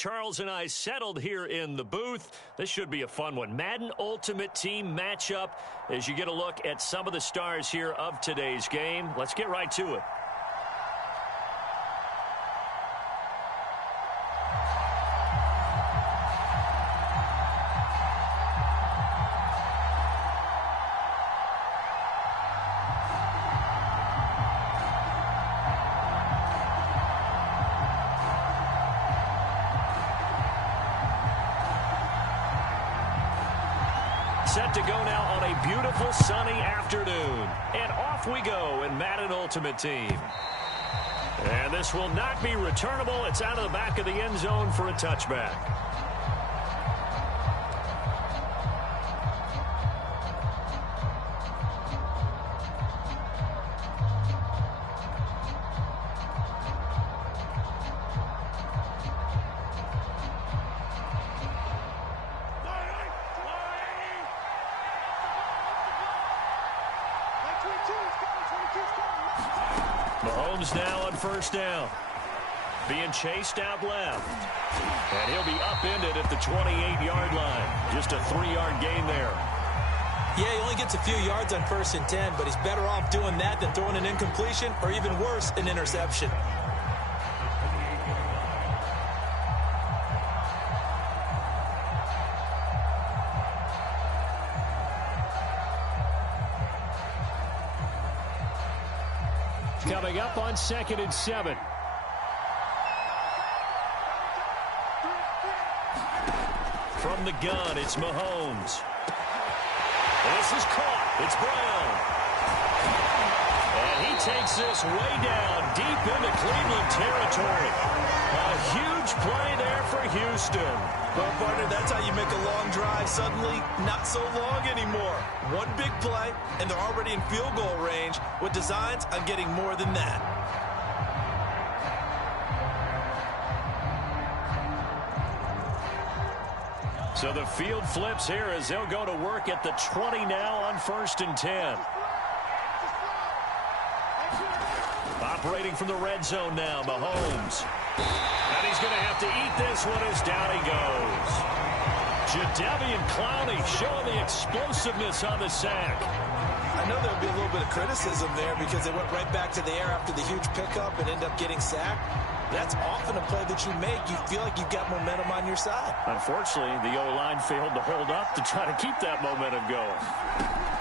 Charles and I settled here in the booth. This should be a fun one. Madden Ultimate Team matchup as you get a look at some of the stars here of today's game. Let's get right to it. Set to go now on a beautiful sunny afternoon. And off we go in Madden Ultimate Team. And this will not be returnable. It's out of the back of the end zone for a touchback. Mahomes now on first down. Being chased out left. And he'll be upended at the 28-yard line. Just a 3-yard gain there. Yeah, he only gets a few yards on 1st and 10, but he's better off doing that than throwing an incompletion or even worse, an interception. Coming up on 2nd and 7. From the gun, it's Mahomes. This is caught. It's Brown. And he takes this way down, deep into Cleveland territory. A huge play there for Houston. Well, partner, that's how you make a long drive suddenly not so long anymore. One big play, and they're already in field goal range with designs on getting more than that. So the field flips here as they'll go to work at the 20 now on 1st and 10. Operating from the red zone now, Mahomes. And he's going to have to eat this one as down he goes. Jadeveon Clowney showing the explosiveness on the sack. I know there'll be a little bit of criticism there because they went right back to the air after the huge pickup and end up getting sacked. That's often a play that you make. You feel like you've got momentum on your side. Unfortunately, the O-line failed to hold up to try to keep that momentum going.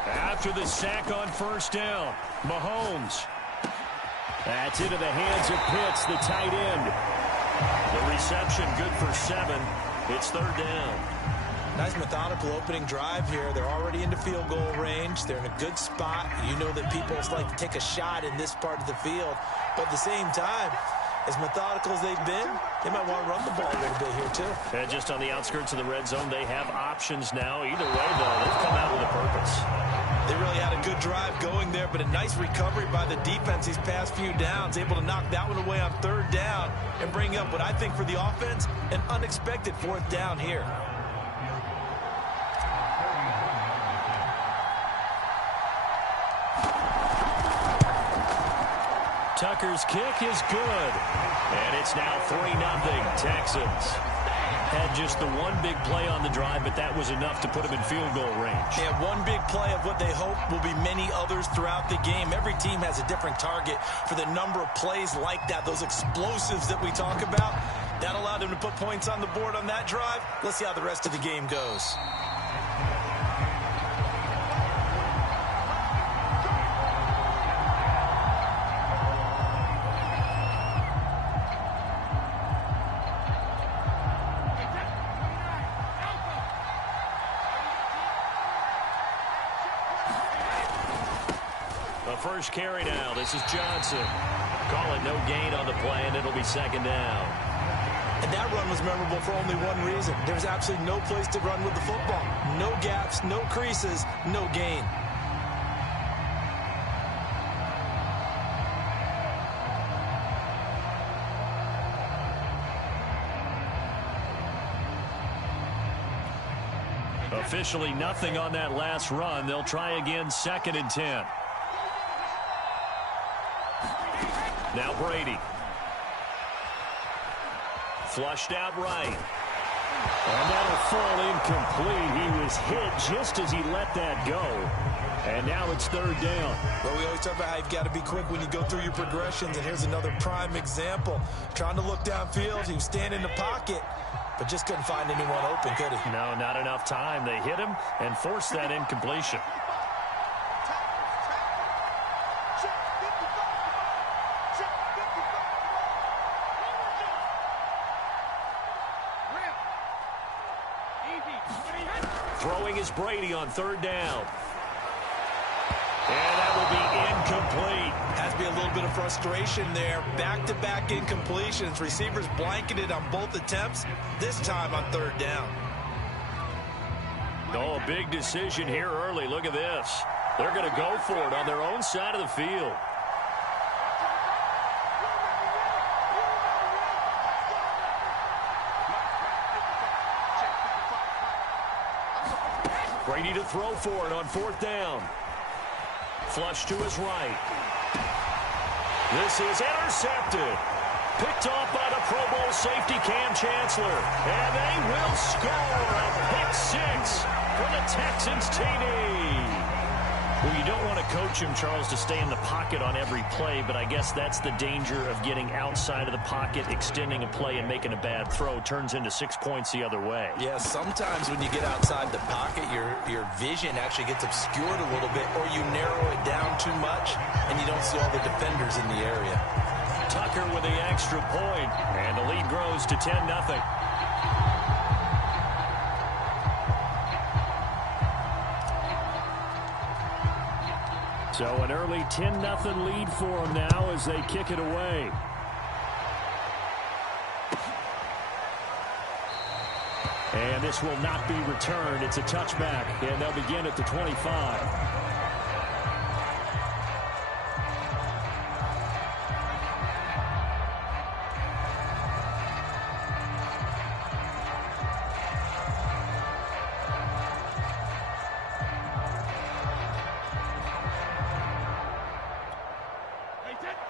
After the sack on first down, Mahomes. That's into the hands of Pitts, the tight end. The reception good for 7. It's 3rd down. Nice methodical opening drive here. They're already into field goal range. They're in a good spot. You know that people like to take a shot in this part of the field. But at the same time, as methodical as they've been, they might want to run the ball a little bit here too. And just on the outskirts of the red zone, they have options now. Either way, though, they've come out with a purpose. They really had a good drive going there, but a nice recovery by the defense these past few downs, able to knock that one away on 3rd down and bring up what I think for the offense, an unexpected 4th down here. Tucker's kick is good. And it's now 3-0 Texans. Had just the one big play on the drive, but that was enough to put him in field goal range. They have one big play of what they hope will be many others throughout the game. Every team has a different target for the number of plays like that, those explosives that we talk about. That allowed them to put points on the board on that drive. Let's see how the rest of the game goes. First carry now. This is Johnson. Call it no gain on the play, and it'll be 2nd down. And that run was memorable for only one reason. There's absolutely no place to run with the football. No gaps, no creases, no gain. Officially nothing on that last run. They'll try again 2nd and 10. Now Brady. Flushed out right. And that'll fall incomplete. He was hit just as he let that go. And now it's third down. Well, we always talk about how you've got to be quick when you go through your progressions, and here's another prime example. Trying to look downfield, he was standing in the pocket, but just couldn't find anyone open, could he? No, not enough time. They hit him and forced that incompletion. Throwing is Brady on third down. And that will be incomplete. Has to be a little bit of frustration there. Back-to-back incompletions. Receivers blanketed on both attempts, this time on third down. Oh, a big decision here early. Look at this. They're going to go for it on their own side of the field. Brady to throw for it on fourth down. Flush to his right. This is intercepted. Picked off by the Pro Bowl safety Cam Chancellor. And they will score a pick six for the Texans TD. Well, you don't want to coach him, Charles, to stay in the pocket on every play, but I guess that's the danger of getting outside of the pocket, extending a play, and making a bad throw. Turns into 6 points the other way. Yeah, sometimes when you get outside the pocket, your vision actually gets obscured a little bit, or you narrow it down too much, and you don't see all the defenders in the area. Tucker with the extra point, and the lead grows to 10-0. So an early 10-0 lead for them now as they kick it away. And this will not be returned. It's a touchback, and they'll begin at the 25.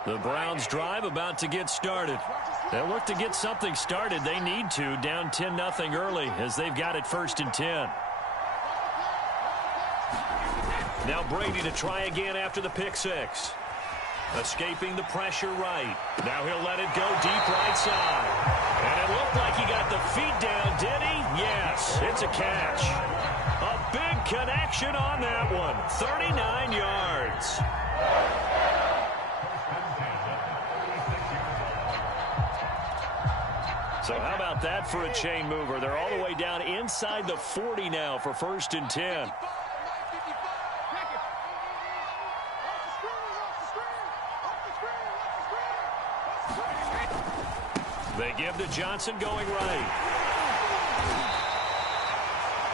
The Browns drive about to get started. They'll look to get something started. They need to, down 10-0 early as they've got it 1st and 10. Now Brady to try again after the pick six. Escaping the pressure right. Now he'll let it go deep right side. And it looked like he got the feet down, did he? Yes, it's a catch. A big connection on that one. 39 yards. So how about that for a chain mover? They're all the way down inside the 40 now for 1st and 10. They give to Johnson going right.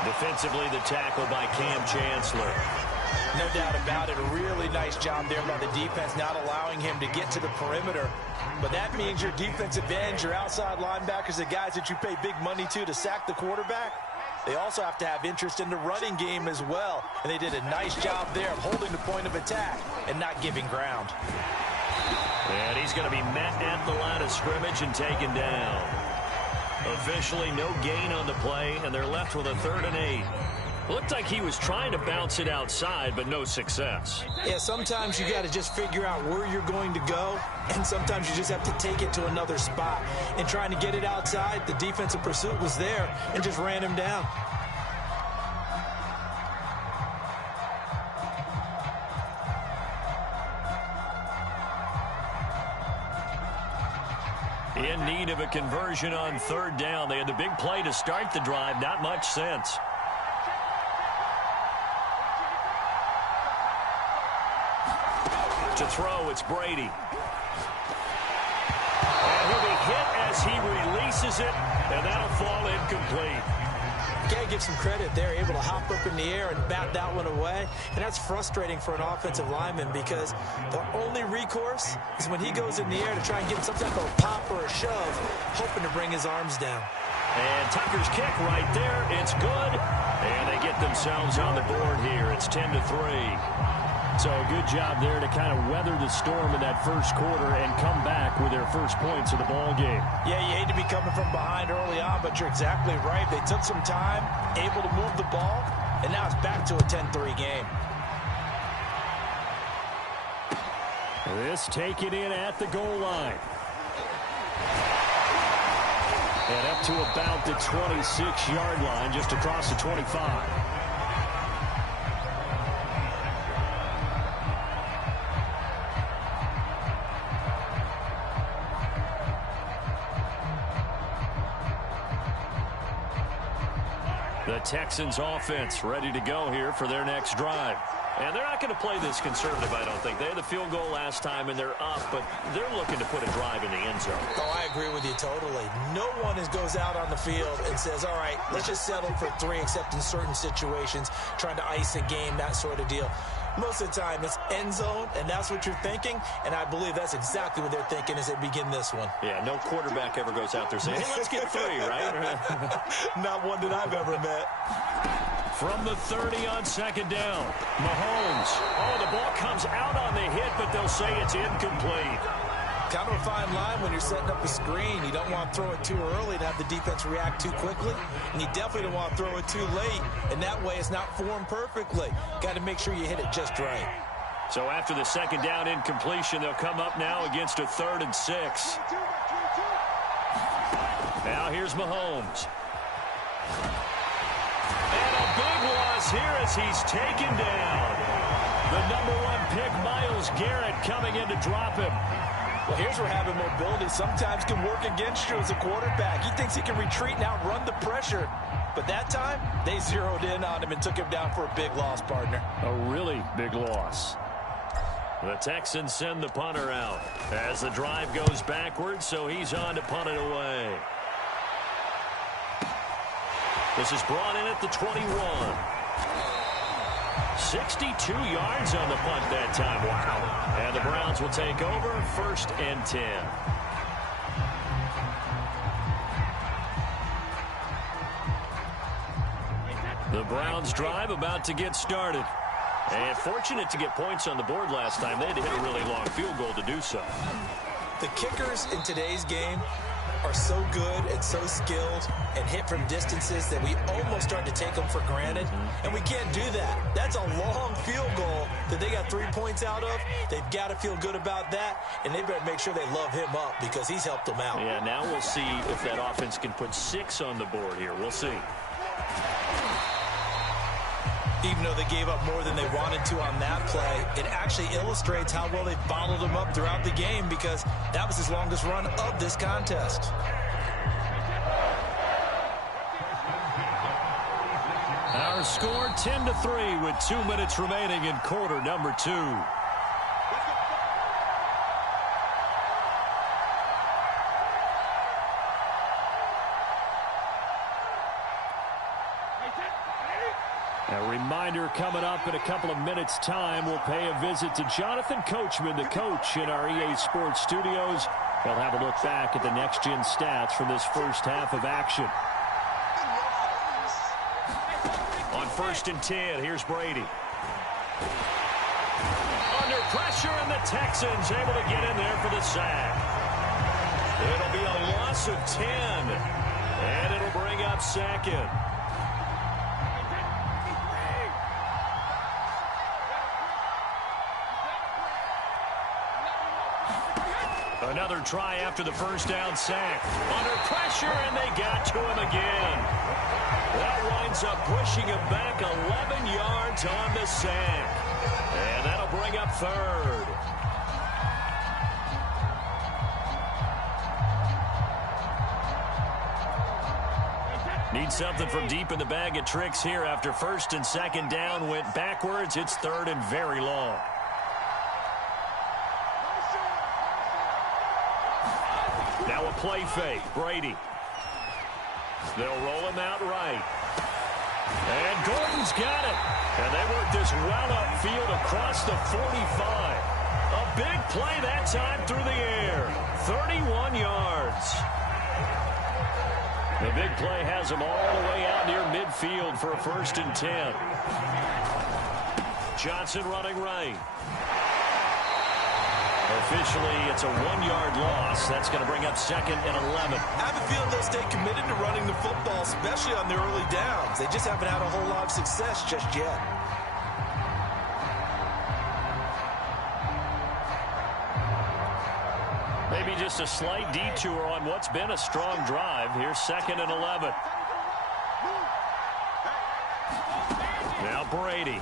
Defensively, the tackle by Cam Chancellor. No doubt about it. A really nice job there by the defense, not allowing him to get to the perimeter. But that means your defensive ends, your outside linebackers, the guys that you pay big money to sack the quarterback, they also have to have interest in the running game as well. And they did a nice job there of holding the point of attack and not giving ground. And he's going to be met at the line of scrimmage and taken down. Officially no gain on the play, and they're left with a 3rd and 8. Looked like he was trying to bounce it outside, but no success. Yeah, sometimes you got to just figure out where you're going to go, and sometimes you just have to take it to another spot. And trying to get it outside, the defensive pursuit was there and just ran him down. In need of a conversion on 3rd down. They had the big play to start the drive, not much sense. To throw, it's Brady. And he'll be hit as he releases it, and that'll fall incomplete. Got to give some credit there, able to hop up in the air and bat that one away. And that's frustrating for an offensive lineman because the only recourse is when he goes in the air to try and get some type of pop or a shove, hoping to bring his arms down. And Tucker's kick right there. It's good. And they get themselves on the board here. It's 10-3. So a good job there to kind of weather the storm in that first quarter and come back with their first points of the ball game. Yeah, you hate to be coming from behind early on, but you're exactly right. They took some time, able to move the ball, and now it's back to a 10-3 game. This taken in at the goal line. And up to about the 26-yard line, just across the 25. The Texans offense ready to go here for their next drive. And they're not going to play this conservative, I don't think. They had the field goal last time, and they're up, but they're looking to put a drive in the end zone. Oh, I agree with you totally. No one goes out on the field and says, all right, let's just settle for 3, except in certain situations, trying to ice a game, that sort of deal. Most of the time, it's end zone, and that's what you're thinking, and I believe that's exactly what they're thinking as they begin this one. Yeah, no quarterback ever goes out there saying, hey, let's get 3, right? Not one that I've ever met. From the 30 on second down, Mahomes. Oh, the ball comes out on the hit, but they'll say it's incomplete. Kind of a fine line when you're setting up a screen. You don't want to throw it too early and have the defense react too quickly, and you definitely don't want to throw it too late, and that way it's not formed perfectly. Got to make sure you hit it just right. So after the second down incompletion, they'll come up now against a 3rd and 6. Now here's Mahomes. Big loss here as he's taken down. The #1 pick, Myles Garrett, coming in to drop him. Well, here's where having mobility sometimes can work against you as a quarterback. He thinks he can retreat and outrun the pressure. But that time, they zeroed in on him and took him down for a big loss, partner. A really big loss. The Texans send the punter out as the drive goes backwards, so he's on to punt it away. This is brought in at the 21. 62 yards on the punt that time. Wow. And the Browns will take over 1st and 10. The Browns drive about to get started. And fortunate to get points on the board last time. They had to hit a really long field goal to do so. The kickers in today's game are so good and so skilled and hit from distances that we almost start to take them for granted, and we can't do that. That's a long field goal that they got 3 points out of. They've got to feel good about that, and they better make sure they love him up because he's helped them out. Yeah, now we'll see if that offense can put 6 on the board here. We'll see. Even though they gave up more than they wanted to on that play, it actually illustrates how well they bottled him up throughout the game because that was his longest run of this contest. Our score 10-3 with 2 minutes remaining in quarter number 2. A reminder coming up in a couple of minutes' time. We'll pay a visit to Jonathan Coachman, the coach in our EA Sports studios. We'll have a look back at the next-gen stats from this first half of action. On 1st and 10, here's Brady. Under pressure, and the Texans able to get in there for the sack. It'll be a loss of 10, and it'll bring up 2nd. Another try after the first down sack. Under pressure, and they got to him again. That winds up pushing him back 11 yards on the sack. And that'll bring up 3rd. Need something from deep in the bag of tricks here after 1st and 2nd down went backwards. It's 3rd and very long. Now a play fake. Brady. They'll roll him out right. And Gordon's got it. And they work this well upfield across the 45. A big play that time through the air. 31 yards. The big play has them all the way out near midfield for a 1st and 10. Johnson running right. Officially, it's a 1-yard loss. That's going to bring up 2nd and 11. I have a feeling they'll stay committed to running the football, especially on the early downs. They just haven't had a whole lot of success just yet. Maybe just a slight detour on what's been a strong drive. Here's 2nd and 11. Now Brady.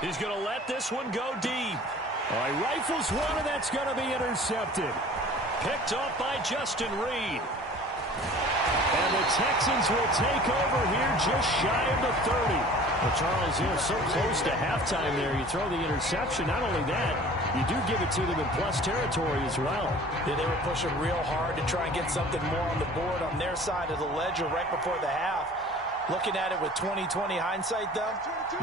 He's going to let this one go deep. All right, rifles one, and that's going to be intercepted. Picked off by Justin Reed. And the Texans will take over here just shy of the 30. Well, Charles, you're so close to halftime there. You throw the interception. Not only that, you do give it to them in plus territory as well. Yeah, they were pushing real hard to try and get something more on the board on their side of the ledger right before the half. Looking at it with 20/20 hindsight, though,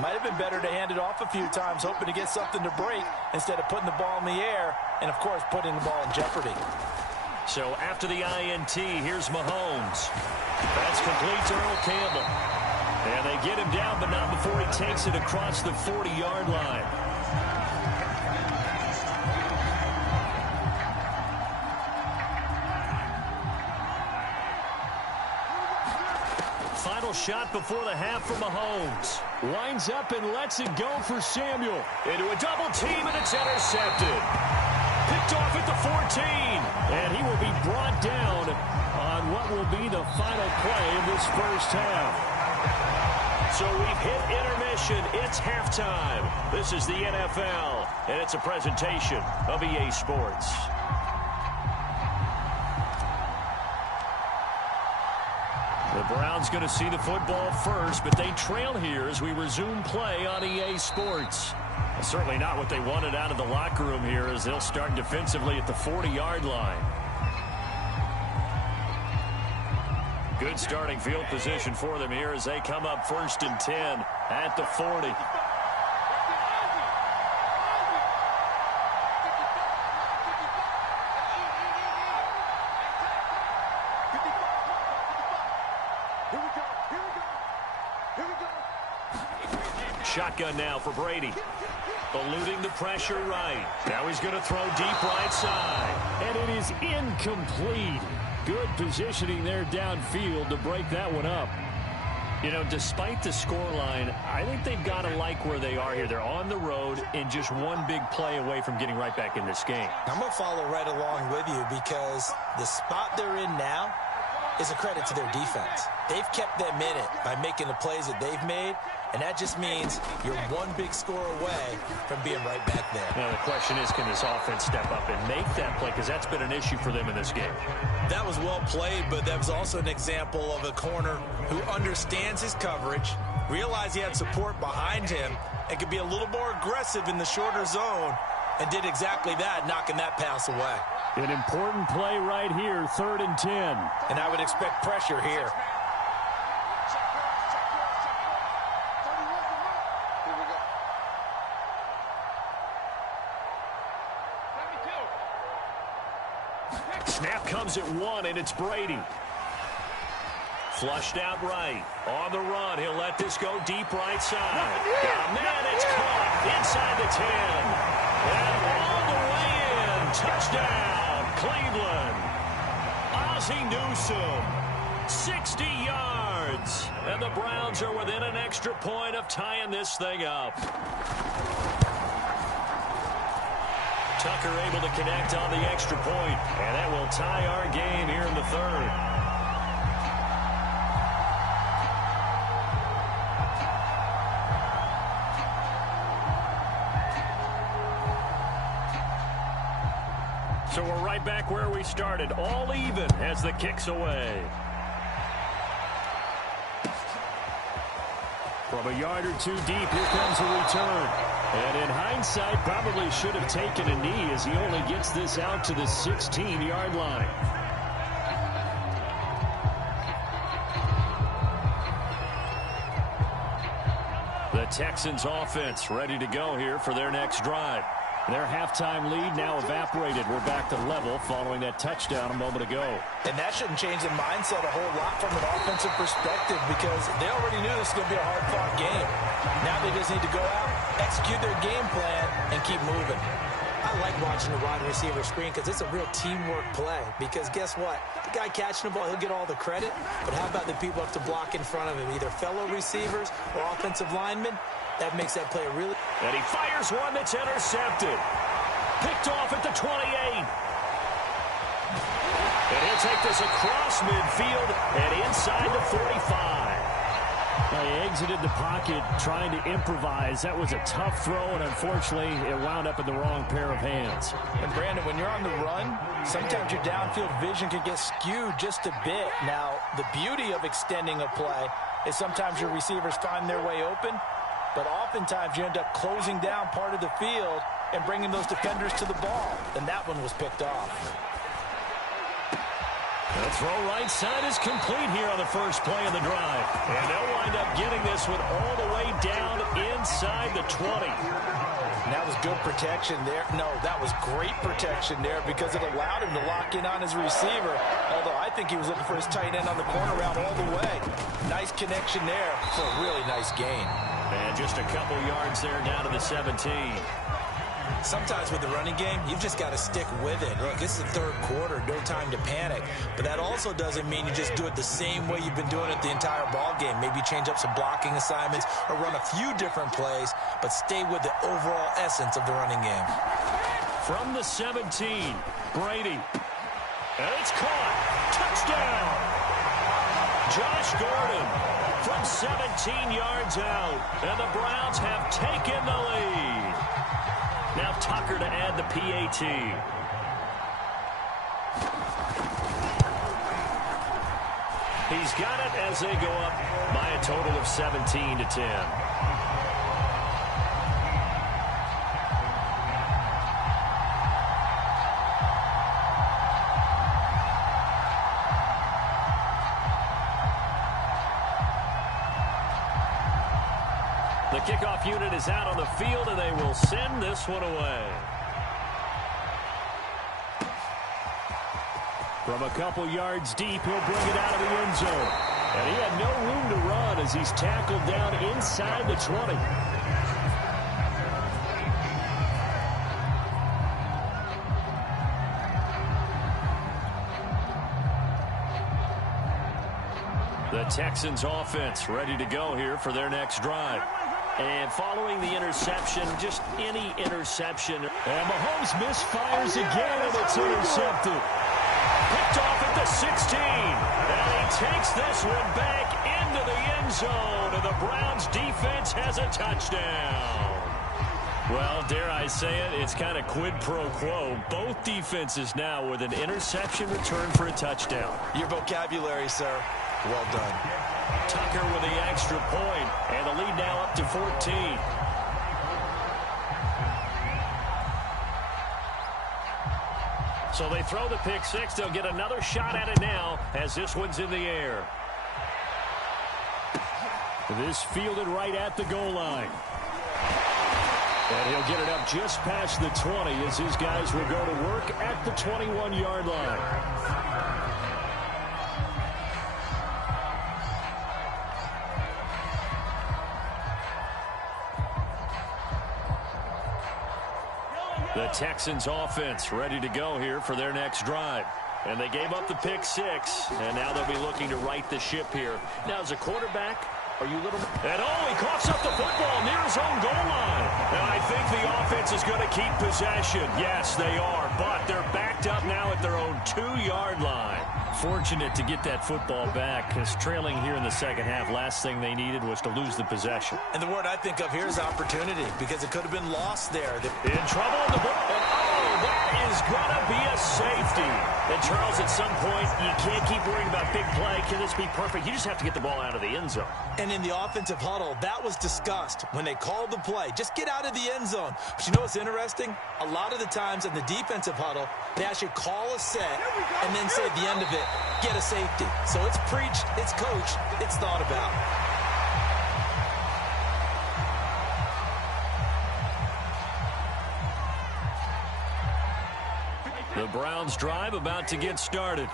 might have been better to hand it off a few times, hoping to get something to break instead of putting the ball in the air and, of course, putting the ball in jeopardy. So after the INT, here's Mahomes. That's complete to Earl Campbell. And they get him down, but not before he takes it across the 40-yard line. Final shot before the half for Mahomes. Lines up and lets it go for Samuel. Into a double team, and it's intercepted. Picked off at the 14. And he will be brought down on what will be the final play of this first half. So we've hit intermission. It's halftime. This is the NFL, and it's a presentation of EA Sports. The Browns going to see the football first, but they trail here as we resume play on EA Sports. Well, certainly not what they wanted out of the locker room here as they'll start defensively at the 40-yard line. Good starting field position for them here as they come up 1st and 10 at the 40. Shotgun now for Brady. Eluding the pressure right. Now he's going to throw deep right side. And it is incomplete. Good positioning there downfield to break that one up. You know, despite the scoreline, I think they've got to like where they are here. They're on the road and just one big play away from getting right back in this game. I'm going to follow right along with you because the spot they're in now is a credit to their defense. They've kept them in it by making the plays that they've made, and that just means you're one big score away from being right back there. Now, the question is, can this offense step up and make that play? Because that's been an issue for them in this game. That was well played, but that was also an example of a corner who understands his coverage, realized he had support behind him, and could be a little more aggressive in the shorter zone, and did exactly that, knocking that pass away. An important play right here, 3rd and 10. And I would expect pressure here. Snap comes at 1, and it's Brady. Flushed out right. On the run, he'll let this go deep right side. And then it's caught inside the 10. And all the way in. Touchdown, Cleveland. Ozzie Newsome, 60 yards. And the Browns are within an extra point of tying this thing up. Tucker able to connect on the extra point, and that will tie our game here in the 3rd. So we're right back where we started, all even as the kick's away. From a yard or two deep, here comes a return. And in hindsight, probably should have taken a knee as he only gets this out to the 16-yard line. The Texans offense ready to go here for their next drive. Their halftime lead now evaporated. We're back to level following that touchdown a moment ago. And that shouldn't change the mindset a whole lot from an offensive perspective because they already knew this was going to be a hard-fought game. Now they just need to go out, execute their game plan, and keep moving. I like watching the wide receiver screen because it's a real teamwork play. Because guess what? The guy catching the ball, he'll get all the credit. But how about the people up to block in front of him, either fellow receivers or offensive linemen? That makes that play a really... And he fires one that's intercepted. Picked off at the 28. And he'll take this across midfield and inside the 45. He exited the pocket trying to improvise. That was a tough throw, and unfortunately, it wound up in the wrong pair of hands. And Brandon, when you're on the run, sometimes your downfield vision can get skewed just a bit. Now, the beauty of extending a play is sometimes your receivers find their way open, but oftentimes you end up closing down part of the field and bringing those defenders to the ball. And that one was picked off. The throw right side is complete here on the first play of the drive. And they'll wind up getting this one all the way down inside the 20. And that was good protection there. No, that was great protection there because it allowed him to lock in on his receiver. Although I think he was looking for his tight end on the corner route all the way. Nice connection there for a really nice gain. And just a couple yards there down to the 17. Sometimes with the running game, you've just got to stick with it. Look, this is the third quarter, no time to panic. But that also doesn't mean you just do it the same way you've been doing it the entire ball game. Maybe change up some blocking assignments or run a few different plays, but stay with the overall essence of the running game. From the 17, Brady. And it's caught. Touchdown. Josh Gordon from 17 yards out. And the Browns have taken the lead. Now Tucker to add the PAT. He's got it as they go up by a total of 17-10. The kickoff unit is out on the field, and they will send this one away. From a couple yards deep, he'll bring it out of the end zone. And he had no room to run as he's tackled down inside the 20. The Texans offense ready to go here for their next drive. And following the interception, just any interception. And Mahomes misfires again, and it's intercepted. Picked off at the 16. And he takes this one back into the end zone. And the Browns defense has a touchdown. Well, dare I say it, it's kind of quid pro quo. Both defenses now with an interception return for a touchdown. Your vocabulary, sir. Well done. Tucker with the extra point, and the lead now up to 14. So they throw the pick six. They'll get another shot at it now as this one's in the air. This fielded right at the goal line. And he'll get it up just past the 20 as his guys will go to work at the 21-yard line. The Texans offense ready to go here for their next drive. And they gave up the pick six, and now they'll be looking to right the ship here. Now, as a quarterback, are you a little... And he coughs up the football near his own goal line. And I think the offense is going to keep possession. Yes, they are, but they're backed up now at their own 2-yard line. Fortunate to get that football back, because trailing here in the second half, last thing they needed was to lose the possession. And the word I think of here is opportunity, because it could have been lost there. In trouble in the ball. And that is going to be a safety. And Charles, at some point, you can't keep worrying about big play. Can this be perfect? You just have to get the ball out of the end zone. And in the offensive huddle, that was discussed when they called the play. Just get out of the end zone. But you know what's interesting? A lot of the times in the defensive huddle, they actually call a set and then say at the end of it, get a safety. So it's preached, it's coached, it's thought about. The Browns drive about to get started.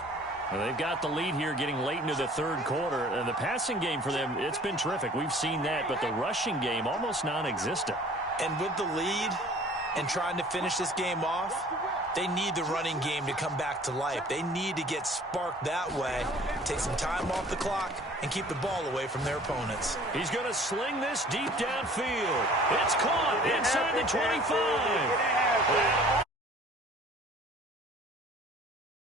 Well, they've got the lead here getting late into the third quarter. And the passing game for them, it's been terrific. We've seen that, but the rushing game almost non-existent. And with the lead and trying to finish this game off, they need the running game to come back to life. They need to get sparked that way, take some time off the clock, and keep the ball away from their opponents. He's going to sling this deep downfield. It's caught inside the 25. That